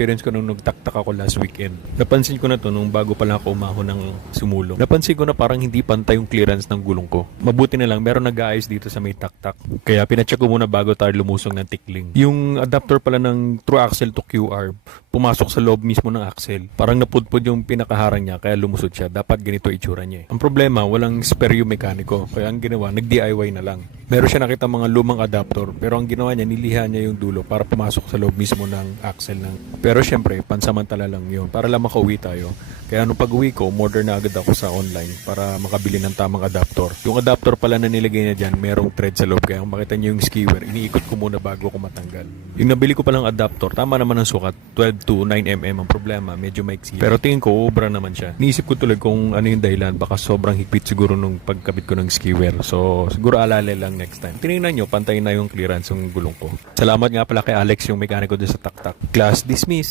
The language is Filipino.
experience ko nung nagtaktak ako last weekend. Napansin ko na to nung bago pa lang ako umahon ng sumulong. Napansin ko na parang hindi pantay yung clearance ng gulong ko. Mabuti na lang, meron nag-aayos dito sa may taktak. Kaya pinacheck ko muna bago tayo lumusong ng tikling. Yung adapter pala ng true axle to QR, pumasok sa loob mismo ng axle. Parang napudpod yung pinakaharang niya kaya lumusot siya. Dapat ganito itsura niya. Ang problema, walang spare yung mekaniko. Kaya ang ginawa, nag-DIY na lang. Meron siya nakita mga lumang adapter, pero ang ginawa niya, niliha niya yung dulo para pumasok sa loob mismo ng axle ng. Pero syempre, pansamantala lang yun. Para lang makauwi tayo. Kaya nung pag-uwi ko, order na agad ako sa online para makabili ng tamang adapter. Yung adapter pala na nilagay niya dyan, merong thread sa loob. Kaya kung makita niyo yung skewer, iniikot ko muna bago ko matanggal. Yung nabili ko palang adapter, tama naman ang sukat, 12 to 9mm. Ang problema, medyo maiksi. Pero tingin ko, obra naman siya. Niisip ko tuloy kung ano yung dahilan. Baka sobrang higpit siguro nung pagkabit ko ng skewer. So, siguro alala lang next time. Tinignan nyo, pantay na yung clearance ng gulong ko. Salamat nga pala kay Alex, yung mekaniko doon sa taktak. Class dismissed.